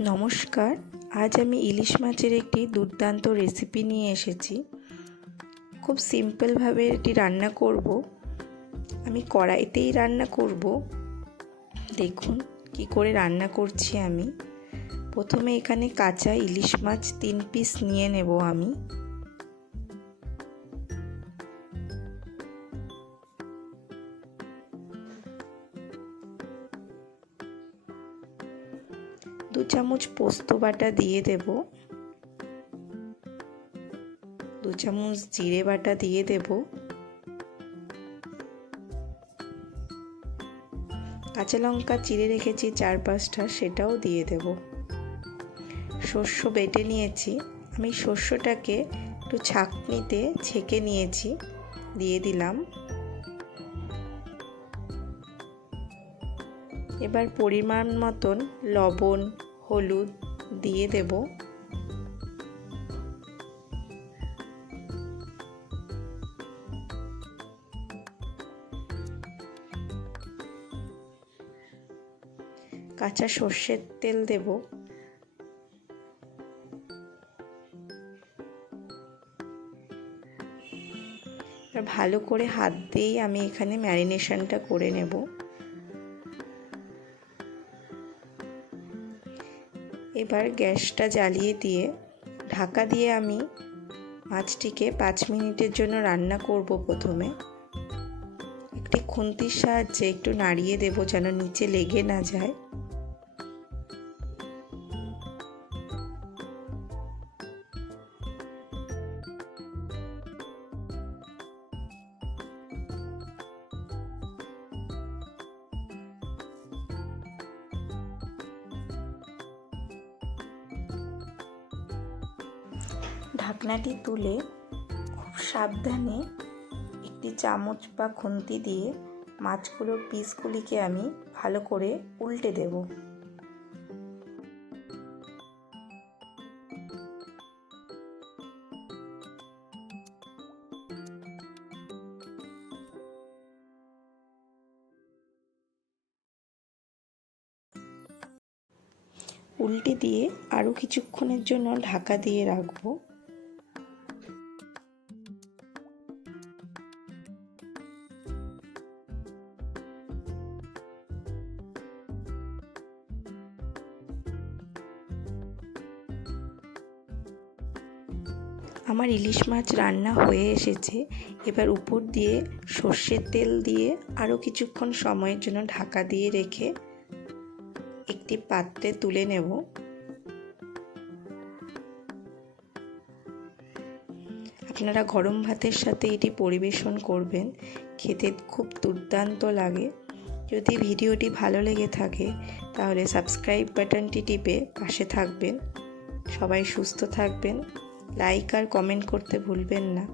নমস্কার, আজ আমি ইলিশ মাছের একটি দুর্দান্ত রেসিপি নিয়ে এসেছি। খুব সিম্পলভাবে এটি রান্না করব। আমি কড়াইতেই রান্না করব। দেখুন কি করে রান্না করছি আমি। প্রথমে এখানে কাঁচা ইলিশ মাছ তিন পিস নিয়ে নেব আমি। দু চামচ পোস্ত বাটা দিয়ে দেব। দু চামচ জিরে বাটা দিয়ে দেব। কাঁচা লঙ্কা চিড়ে রেখেছি চার পাঁচটা, সেটাও দিয়ে দেব। শস্য বেটে নিয়েছি। আমি শস্যটাকে একটু ছাঁকনিতে ছেঁকে নিয়েছি, দিয়ে দিলাম। এবার পরিমাণ মতন লবণ হলুদ দিয়ে দেব। কাঁচা সর্ষের তেল দেব। ভালো করে হাত দিয়েই আমি এখানে ম্যারিনেশনটা করে নেব। এবার গ্যাসটা জ্বালিয়ে দিয়ে ঢাকা দিয়ে আমি মাছটিকে পাঁচ মিনিটের জন্য রান্না করব প্রথমে। একটি খুন্তির সাহায্যে একটু নাড়িয়ে দেব যেন নিচে লেগে না যায়। ঢাকনাটি তুলে খুব সাবধানে একটি চামচ বা খুন্তি দিয়ে মাছগুলোর পিসগুলিকে আমি ভালো করে উল্টে দেব। উল্টে দিয়ে আরও কিছুক্ষণের জন্য ঢাকা দিয়ে রাখব। আমার ইলিশ মাছ রান্না হয়ে এসেছে। এবার উপর দিয়ে সর্ষের তেল দিয়ে আরও কিছুক্ষণ সময়ের জন্য ঢাকা দিয়ে রেখে একটি পাত্রে তুলে নেব। আপনারা গরম ভাতের সাথে এটি পরিবেশন করবেন। খেতে খুব দুর্দান্ত লাগে। যদি ভিডিওটি ভালো লেগে থাকে, তাহলে সাবস্ক্রাইব বাটনটি টিপে পাশে থাকবেন। সবাই সুস্থ থাকবেন। লাইক আর কমেন্ট করতে ভুলবেন না।